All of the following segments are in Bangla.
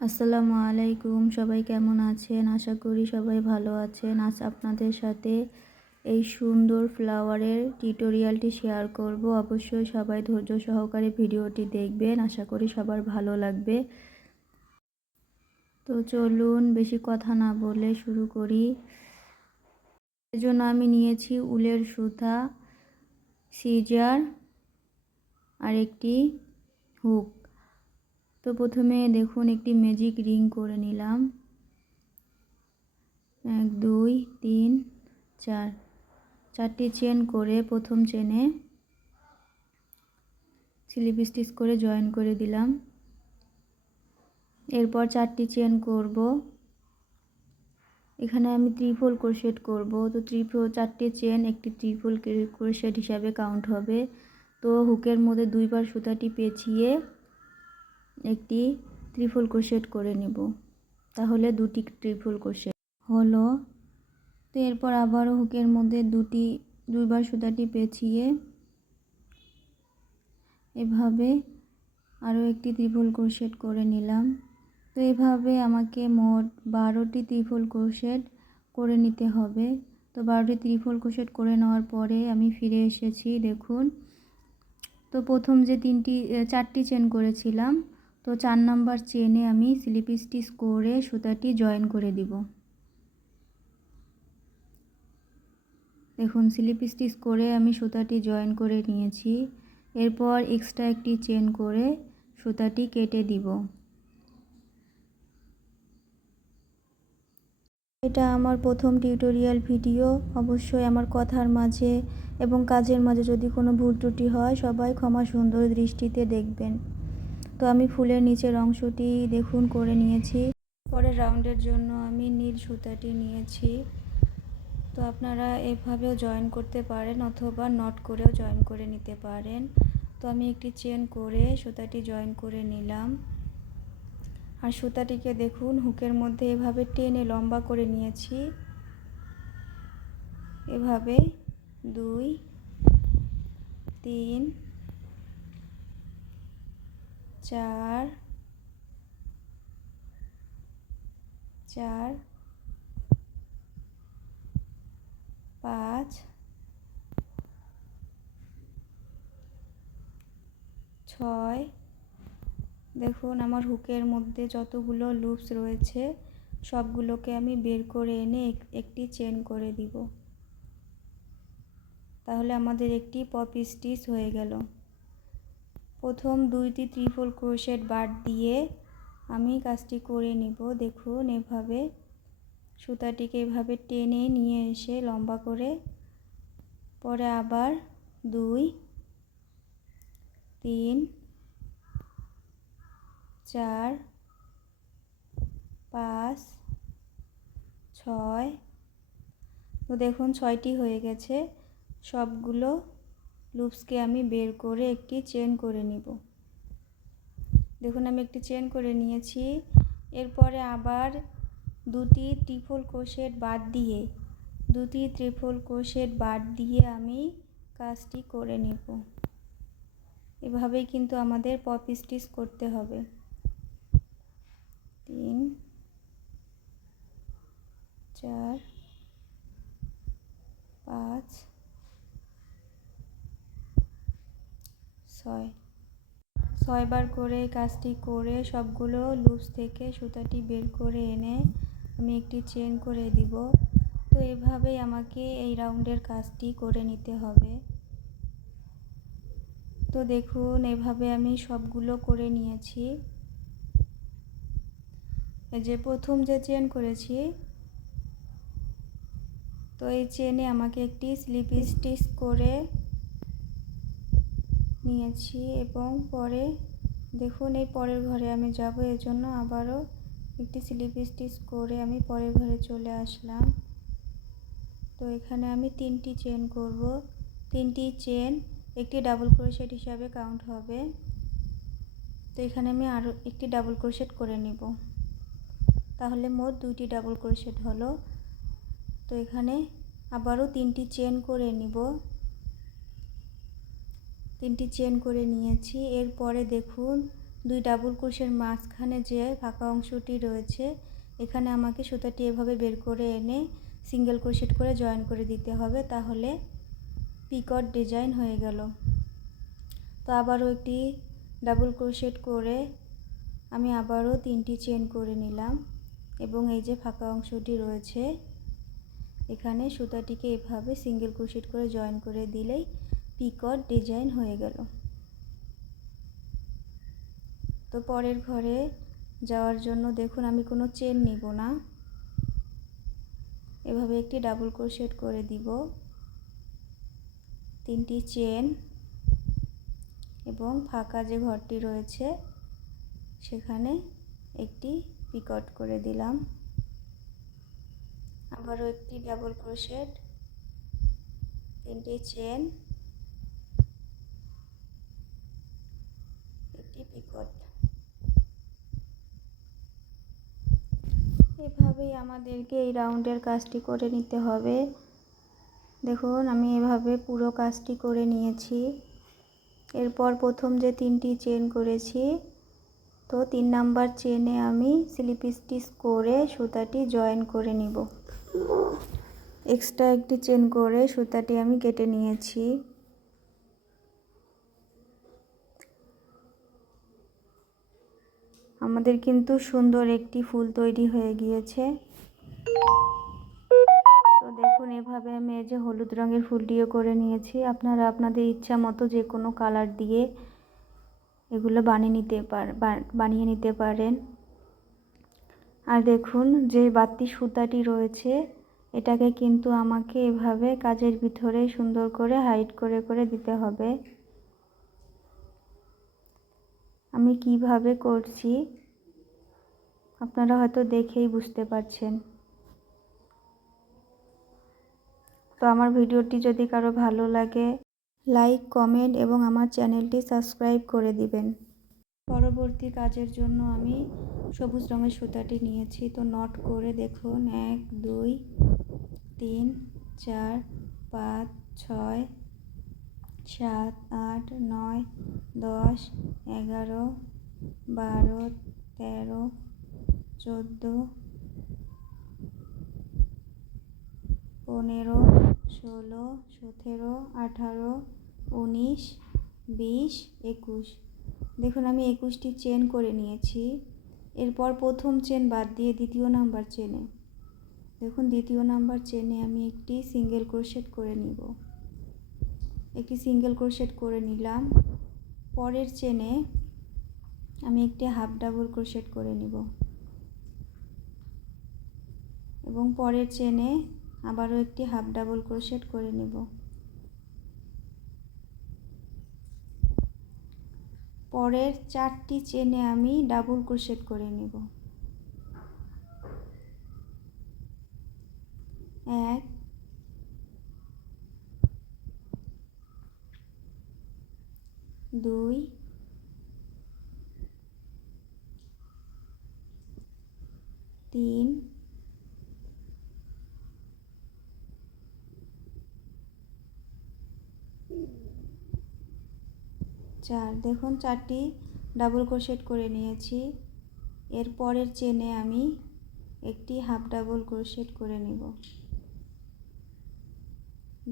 আসসালামু আলাইকুম। সবাই কেমন আছেন? আশা করি সবাই ভালো আছেন। আজ আপনাদের সাথে এই সুন্দর ফ্লাওয়ারের টিউটোরিয়ালটি শেয়ার করব। অবশ্যই সবাই ধৈর্য সহকারে ভিডিওটি দেখবেন। আশা করি সবার ভালো লাগবে। তো চলুন বেশি কথা না বলে শুরু করি। এজন্য আমি নিয়েছি উলের সুতা, সিজার আর একটি হুক। তো প্রথমে দেখুন একটি ম্যাজিক রিং করে নিলাম। 1 2 3 4 চারটি চেন করে প্রথম চেনে স্লিপ স্টিচ করে জয়েন করে দিলাম। এরপর চারটি চেন করব। এখানে আমি ট্রিপল ক্রোশেট করব। তো চারটি চেন একটি ট্রিপল ক্রোশেট হিসাবে কাউন্ট হবে। তো হুকের মধ্যে দুইবার সুতাটি পেঁচিয়ে একটি ট্রিপল ক্রোশেট করে নেব, তাহলে দুটি ট্রিপল ক্রোশেট হলো। তো এরপর আবারও হুকের মধ্যে দুইবার সুতাটি পেঁচিয়ে এভাবে আরও একটি ট্রিপল ক্রোশেট করে নিলাম। তো এভাবে আমাকে মোট 12টি ট্রিপল ক্রোশেট করে নিতে হবে। তো 12টি ট্রিপল ক্রোশেট করে নেওয়ার পরে আমি ফিরে এসেছি। দেখুন, তো প্রথম যে চারটি চেন করেছিলাম, তো 4 নাম্বার চেনে আমি স্লিপ স্টিচ করে সুতাটি জয়েন করে দিব। দেখুন, স্লিপ স্টিচ করে আমি সুতাটি জয়েন করে নিয়েছি। এরপর এক্সট্রা একটি চেন করে সুতাটি কেটে দিব। এটা আমার প্রথম টিউটোরিয়াল ভিডিও। অবশ্যই আমার কথার মাঝে এবং কাজের মাঝে যদি কোনো ভুল ত্রুটি হয় সবাই ক্ষমা সুন্দর দৃষ্টিতে দেখবেন। তো আমি ফুলের নিচের অংশটি দেখুন করে নিয়েছি। পরের রাউন্ডের জন্য আমি নীল সুতাটি নিয়েছি। তো আপনারা এভাবেও জয়েন করতে পারেন অথবা নট করেও জয়েন করে নিতে পারেন। তো আমি একটি চেন করে সুতাটি জয়েন করে নিলাম। আর সুতাটিকে দেখুন হুকের মধ্যে এভাবে টেনে লম্বা করে নিয়েছি। এভাবে 2 3 4 4 5 6। দেখুন আমার হুকের মধ্যে যতগুলো লুপস রয়েছে সবগুলোকে আমি বের করে এনে একটি চেন করে দিব, তাহলে আমাদের একটি পপি স্টিচ হয়ে গেল। প্রথম 2টি ট্রিপল ক্রোশেট বাদ দিয়ে আমি কাজটি করে নিব। দেখুন এভাবে সুতাটিকে এভাবে টেনে নিয়ে এসে লম্বা করে, পরে আবার 2 3 4 5 6। তো দেখুন 6টি হয়ে গেছে। সবগুলো লুপসকে আমি বের করে একটি চেন করে নিব। দেখুন আমি একটি চেন করে নিয়েছি। এরপরে আবার 2টি ট্রিপল ক্রোশেট বাদ দিয়ে আমি কাজটি করে নিব। এভাবেই কিন্তু আমাদের পপি স্টিচ করতে হবে। 3 4 5 6 বার করে কাজটি করে সবগুলো লুপস থেকে সুতাটি বের করে এনে আমি একটি চেন করে দিব। তো এভাবেই আমাকে এই রাউন্ডের কাজটি করে নিতে হবে। তো দেখুন এভাবে আমি সবগুলো করে নিয়েছি। এই যে প্রথম যে চেন করেছি, তো এই চেনে আমাকে একটি স্লিপ স্টিচ করে নিয়েছি এবং পরে দেখুন এই পরের ঘরে আমি যাব, এর জন্য আবারও একটি স্লিপ স্টিচ করে আমি পরের ঘরে চলে আসলাম। তো এখানে আমি 3টি চেন করব। 3টি চেন একটি ডাবল ক্রোশেট হিসাবে কাউন্ট হবে। তো এখানে আমি আরও একটি ডাবল ক্রোশেট করে নেব, তাহলে মোট 2টি ডাবল ক্রোশেট হলো। তো এখানে আবারও 3টি চেন করে নিব। 3টি চেন করে নিয়েছি। এরপরে দেখুন দুই ডাবল ক্রোশের মাঝখানে যে ফাঁকা অংশটি রয়েছে এখানে আমাকে সুতাটি এভাবে বের করে এনে সিঙ্গেল ক্রোশেট করে জয়েন করে দিতে হবে, তাহলে পিকট ডিজাইন হয়ে গেল। তো আবারও একটি ডাবল ক্রোশেট করে আমি আবারও 3টি চেন করে নিলাম এবং এই যে ফাঁকা অংশটি রয়েছে এখানে সুতাটিকে এভাবে সিঙ্গেল ক্রোশেট করে জয়েন করে দিলেই পিকট ডিজাইন হয়ে গেল। তো পরের ঘরে যাওয়ার জন্য দেখুন আমি কোনো চেন নিব না, এভাবে একটি ডাবল ক্রোশেট করে দিব, 3টি চেন এবং ফাঁকা যে ঘরটি রয়েছে সেখানে একটি পিকট করে দিলাম। আবারও একটি ডাবল ক্রোশেট, 3টি চেন, একটি পিকট। এভাবেই আমাদেরকে এই রাউন্ডের কাজটি করে নিতে হবে। দেখুন আমি এভাবে পুরো কাজটি করে নিয়েছি। এরপর প্রথম যে 3টি চেন করেছি, তো 3 নাম্বার চেনে আমি স্লিপ স্টিচ করে সুতাটি জয়েন করে নিব। এক্সট্রা একটি চেন করে সুতাটি আমি কেটে নিয়েছি। আমাদের কিন্তু সুন্দর একটি ফুল তৈরি হয়ে গিয়েছে। তো দেখুন এভাবে আমি এই যে হলুদ রঙের ফুলটিও করে নিয়েছি। আপনারা আপনাদের ইচ্ছা মতো যে কোনো কালার দিয়ে এগুলো বানিয়ে নিতে পারেন। আর দেখুন যে বাড়তি সুতাটি রয়েছে এটাকে কিন্তু আমাকে এভাবে কাজের ভিতরে সুন্দর করে হাইড করে করে দিতে হবে। আমি কিভাবে করছি আপনারা হয়তো দেখেই বুঝতে পারছেন। তো আমার ভিডিওটি যদি কারো ভালো লাগে লাইক, কমেন্ট এবং আমার চ্যানেলটি সাবস্ক্রাইব করে দিবেন। পরবর্তী কাজের জন্য আমি সবুজ রঙের সুতাটি নিয়েছি। তো নট করে দেখুন 1 2 3 4 5 6 7 8 9 10 11 12 13 14 15 16 17 18 19 20 21। দেখুন আমি 21টি চেন করে নিয়েছি। এরপর প্রথম চেন বাদ দিয়ে দ্বিতীয় নাম্বার চেনে দেখুন দ্বিতীয় নাম্বার চেনে আমি একটি সিঙ্গেল ক্রোশেট করে নিব। একটি সিঙ্গেল ক্রোশেট করে নিলাম। পরের চেনে আমি একটি হাফ ডাবল ক্রোশেট করে নিব এবং পরের চেনে আবারও একটি হাফ ডাবল ক্রোশেট করে নেব। পরের 4টি চেনে আমি ডাবল ক্রোশেট করে নেব। 1 2 3 4। দেখুন 4টি ডাবল ক্রোশেট করে নিয়েছি। এর পরের চেনে আমি একটি হাফ ডাবল ক্রোশেট করে নেব।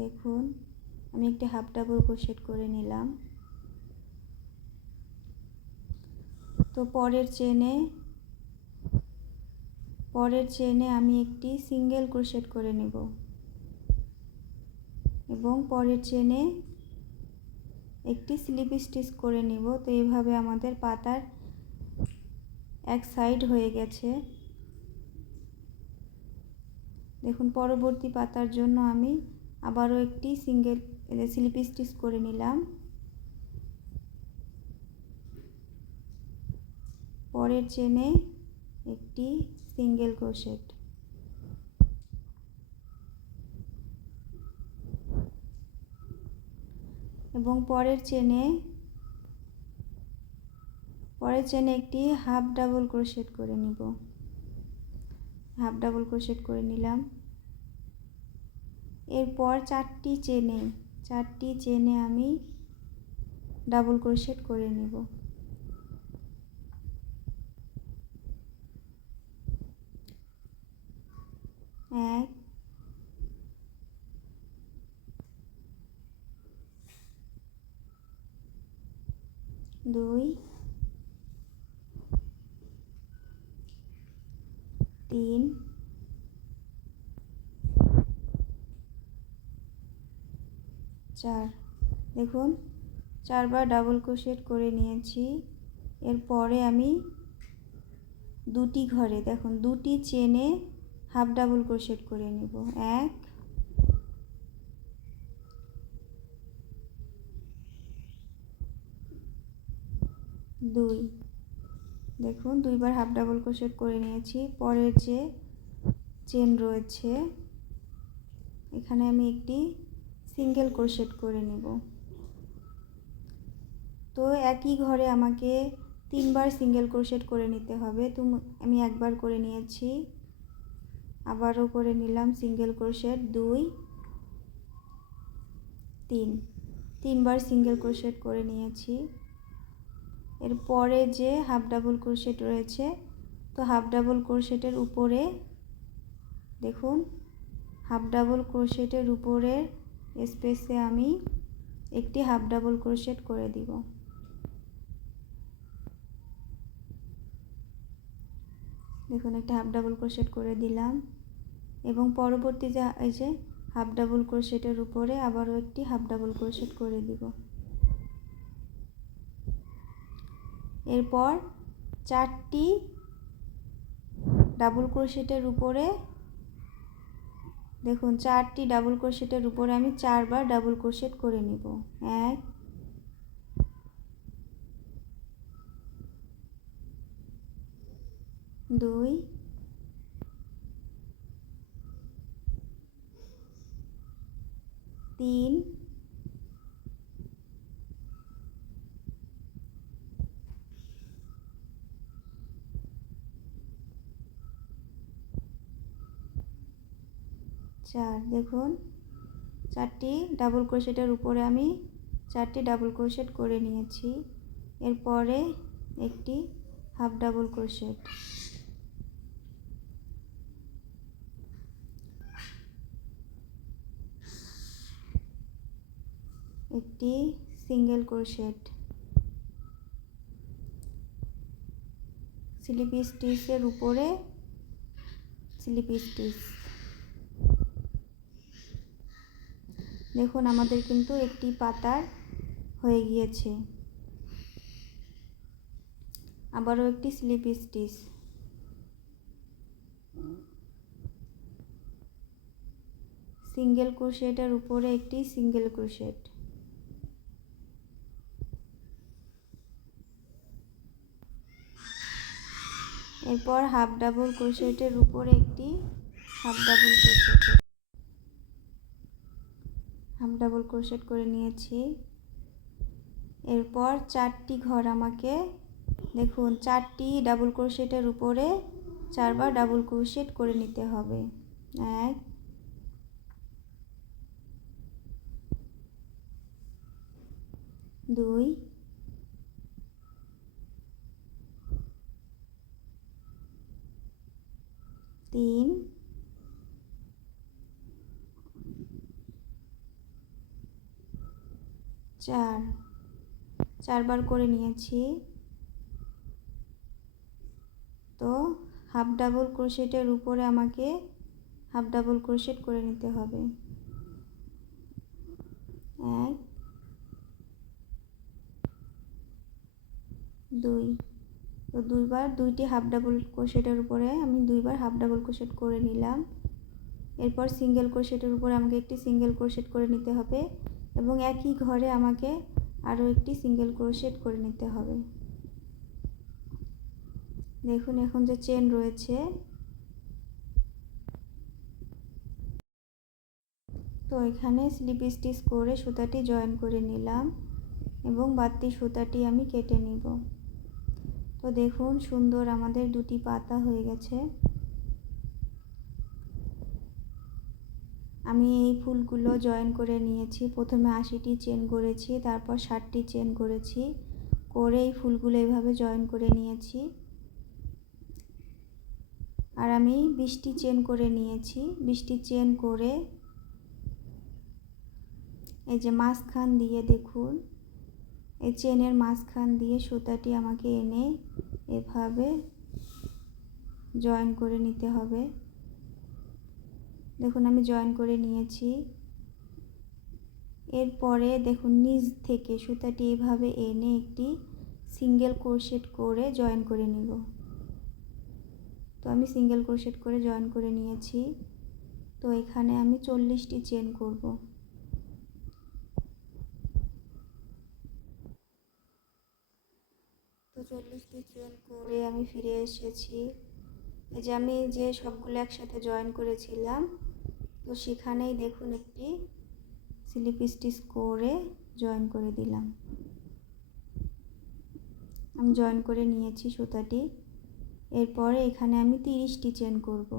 দেখুন আমি একটি হাফ ডাবল ক্রোশেট করে নিলাম। তো পরের চেনে আমি একটি সিঙ্গেল ক্রোশেট করে নেব এবং পরের চেনে একটি স্লিপ স্টিচ করে নেব। তো এইভাবে আমাদের পাতার এক সাইড হয়ে গেছে। দেখুন পরবর্তী পাতার জন্য আমি আবারও একটি সিঙ্গেল স্লিপ স্টিচ করে নিলাম। পরের চেনে একটি সিঙ্গেল ক্রোশেট এবং পরের চেনে একটি হাফ ডাবল ক্রোশেট করে নিব। হাফ ডাবল ক্রোশেট করে নিলাম। এরপর 4টি চেনে আমি ডাবল ক্রোশেট করে নিব। এক, দুই, তিন, চার। দেখুন 4বার ডাবল ক্রোশেট করে নিয়েছি। এরপরে আমি দুটি ঘরে দেখুন দুটি চেনে হাফ ডাবল ক্রোশেট করে নেব। এক, দুই। দেখুন 2বার হাফ ডাবল ক্রোশেট করে নিয়েছি। পরের যে চেন রয়েছে এখানে আমি একটি সিঙ্গেল ক্রোশেট করে নেব। তো একই ঘরে আমাকে 3বার সিঙ্গেল ক্রোশেট করে নিতে হবে। তো আমি একবার করে নিয়েছি, আবারও করে নিলাম সিঙ্গেল ক্রোশেট 2, 3, 3বার সিঙ্গেল ক্রোশেট করে নিয়েছি। এরপরে যে হাফ ডাবল ক্রোশেট রয়েছে, তো হাফ ডাবল ক্রোশেটের উপরে দেখুন হাফ ডাবল ক্রোশেটের উপরের স্পেসে আমি একটি হাফ ডাবল ক্রোশেট করে দিব। দেখুন একটা হাফ ডাবল ক্রোশেট করে দিলাম এবং পরবর্তী যে এই যে হাফ ডাবল ক্রোশেটের উপরে আবারও একটি হাফ ডাবল ক্রোশেট করে দিব। এরপর 4টি ডাবল ক্রোশেটের উপরে দেখুন 4টি ডাবল ক্রোশেটের উপরে আমি 4বার ডাবল ক্রোশেট করে নিব। এক, দুই, তিন, চার। দেখুন 4টি ডাবল ক্রোশেটের উপরে আমি 4টি ডাবল ক্রোশেট করে নিয়েছি। এরপরে একটি হাফ ডাবল ক্রোশেট, একটি সিঙ্গেল ক্রোশেট, স্লিপ স্টিচের উপরে স্লিপ স্টিচ। দেখুন আমাদের কিন্তু একটি পাতার হয়ে গিয়েছে। আবারও একটি স্লিপ স্টিচ, সিঙ্গেল ক্রোশেটের উপরে একটি সিঙ্গেল ক্রোশেট, এরপর হাফ ডাবল ক্রোশেটের উপরে একটি half double crochet, half double crochet করে নিয়েছি। এরপর 4টি ঘর আমাকে দেখুন 4টি ডাবল ক্রোশেটের উপরে 4বার ডাবল ক্রোশেট করে নিতে হবে। এক, দুই, তিন, চার। 4বার করে নিয়েছি। তো হাফ ডাবল ক্রোশেটের উপরে আমাকে হাফ ডাবল ক্রোশেট করে নিতে হবে। এক, দুই। তো 2টি হাফ ডাবল ক্রোশেটের উপরে আমি 2বার হাফ ডাবল ক্রোশেট করে নিলাম। এরপর সিঙ্গেল ক্রোশেটের উপরে আমাকে একটি সিঙ্গেল ক্রোশেট করে নিতে হবে এবং একই ঘরে আমাকে আরও একটি সিঙ্গেল ক্রোশেট করে নিতে হবে। দেখুন এখন যে চেন রয়েছে, তো এখানে স্লিপ স্টিচ করে সুতাটি জয়েন করে নিলাম এবং বাড়তি সুতাটি আমি কেটে নিব। তো দেখুন সুন্দর আমাদের দুটি পাতা হয়ে গেছে। আমি এই ফুলগুলো জয়েন করে নিয়েছি। প্রথমে 80টি চেন করেছি, তারপর 60টি চেন করেছি, করে এই ফুলগুলো এইভাবে জয়েন করে নিয়েছি। আর আমি 20টি চেন করে নিয়েছি। 20টি চেন করে এই যে মাঝখান দিয়ে দেখুন, এই চেনের মাঝখান দিয়ে সুতাটি আমাকে এনে এভাবে জয়েন করে নিতে হবে। দেখুন আমি জয়েন করে নিয়েছি। এরপরে দেখুন নিচ থেকে সুতাটি এভাবে এনে একটি সিঙ্গেল ক্রোশেট করে জয়েন করে নিব। তো আমি সিঙ্গেল ক্রোশেট করে জয়েন করে নিয়েছি। তো এখানে আমি 40টি চেন করব। তো 40টি চেন করে আমি ফিরে এসেছি। এই যে আমি যে সবগুলো একসাথে জয়েন করেছিলাম, তো সেখানেই দেখুন একটি স্লিপ স্টিচ করে জয়েন করে দিলাম। আমি জয়েন করে নিয়েছি সুতাটি। এরপরে এখানে আমি 30টি চেন করব।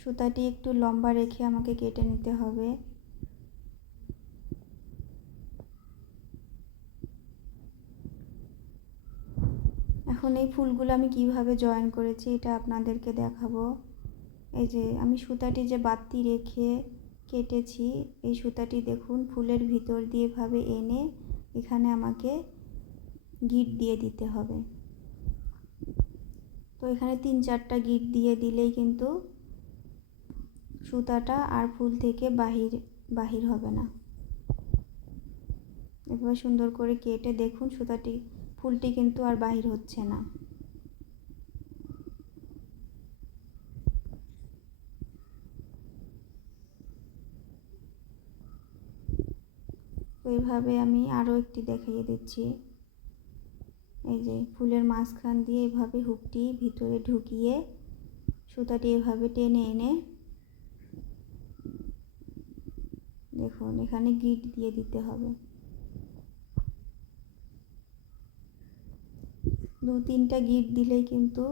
সুতাটি একটু লম্বা রেখে আমাকে কেটে নিতে হবে। এখন এই ফুলগুলো আমি কিভাবে জয়েন করেছি এটা আপনাদেরকে দেখাবো। এই যে আমি সুতাটি যে বাতি রেখে কেটেছি, এই সুতাটি দেখুন ফুলের ভিতর দিয়ে এভাবে এনে এখানে আমাকে গিট দিয়ে দিতে হবে। তো এখানে 3-4টা গিট দিয়ে দিলেই কিন্তু সুতাটা আর ফুল থেকে বাহির হবে না। এভাবে সুন্দর করে কেটে দেখুন ফুলটি কিন্তু আর বাহির হচ্ছে না। তো এইভাবে আমি আরও একটি দেখিয়ে দিচ্ছি। এই যে ফুলের মাঝখান দিয়ে এভাবে হুকটি ভিতরে ঢুকিয়ে সুতাটি এভাবে টেনে এনে দেখুন এখানে গিট দিয়ে দিতে হবে। 2-3টা গিট দিলেই কিন্তু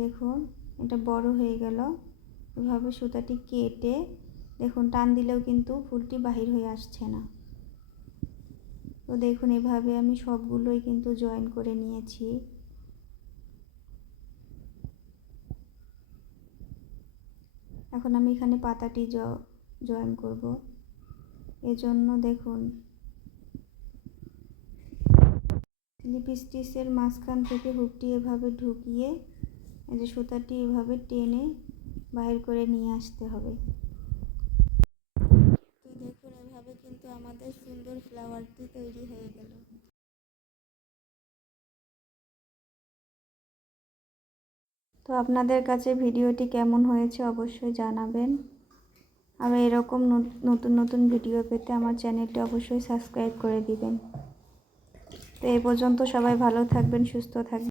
দেখুন এটা বড় হয়ে গেল। এভাবে সুতাটি কেটে দেখুন টান দিলেও কিন্তু ফুলটি বাহির হয়ে আসছে না। তো দেখুন এভাবে আমি সবগুলোই কিন্তু জয়েন করে নিয়েছি। এখন আমি এখানে পাতাটি জয়েন করব। এজন্য দেখুন স্লিপ স্টিচের মাঝখান থেকে হুকটি এভাবে ঢুকিয়ে এই যে সুতাটি এভাবে টেনে বাইর করে নিয়ে আসতে হবে। তো দেখুন এভাবে কিন্তু আমাদের সুন্দর ফ্লাওয়ারটি তৈরি হয়ে গেল। তো আপনাদের কাছে ভিডিওটি কেমন হয়েছে অবশ্যই জানাবেন। আর এরকম নতুন নতুন ভিডিও পেতে আমার চ্যানেলটি অবশ্যই সাবস্ক্রাইব করে দিবেন। তো এই পর্যন্ত সবাই ভালো থাকবেন, সুস্থ থাকবেন।